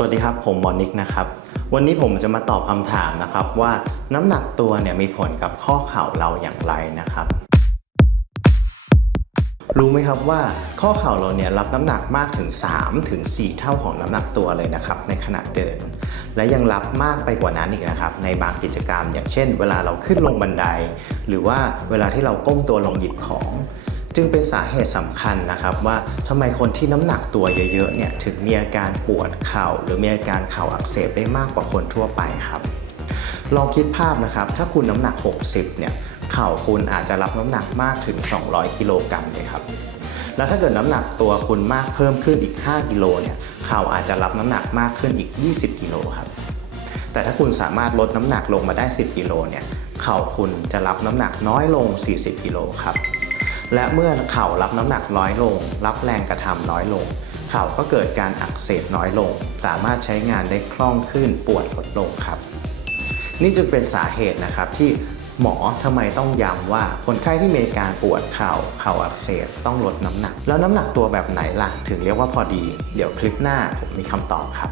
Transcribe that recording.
สวัสดีครับ ผมหมอนิกนะครับ วันนี้ผมจะมาตอบคำถามนะครับว่าน้ำหนักตัวเนี่ยมีผลกับข้อเข่าเราอย่างไรนะครับ รู้ไหมครับว่าข้อเข่าเราเนี่ยรับน้ำหนักมากถึง 3 ถึง 4 เท่าของน้ำหนักตัวเลยนะครับในขณะเดิน และยังรับมากไปกว่านั้นอีกนะครับในบางกิจกรรม อย่างเช่น เวลาเราขึ้นลงบันได หรือว่าเวลาที่เราก้มตัวลงหยิบของ จึงเป็นสาเหตุสำคัญนะครับว่าทำไมคนที่น้ำหนักตัวเยอะๆเนี่ยถึงมีอาการปวดเข่า หรือมีอาการเข่าอักเสบได้มากกว่าคนทั่วไปครับ ลองคิดภาพนะครับ ถ้าคุณน้ำหนัก 60เนี่ยเข่าคุณอาจจะรับน้ำหนักมากถึง 200 กิโลกรัมเลยครับแล้วถ้าเกิดน้ำหนักตัวคุณมากเพิ่มขึ้นอีก 5 กิโลเนี่ยเข่าอาจจะรับน้ำหนักมากขึ้นอีก 20 กิโลครับแต่ถ้าคุณสามารถลดน้ำหนักลงมาได้ 10 กิโลเนี่ยเข่าคุณจะรับน้ำหนักน้อยลง 40 กิโลครับ และเมื่อเข่ารับน้ำหนักน้อยลง รับแรงกระทำน้อยลง เข่าก็เกิดการอักเสบน้อยลง สามารถใช้งานได้คล่องขึ้นปวดลดลงครับ นี่จึงเป็นสาเหตุนะครับที่หมอทำไมต้องย้ำว่าคนไข้ที่มีการปวดเข่าเข่าอักเสบต้องลดน้ำหนัก แล้วน้ำหนักตัวแบบไหนล่ะ ถึงเรียกว่าพอดี เดี๋ยวคลิปหน้าผมมีคำตอบครับ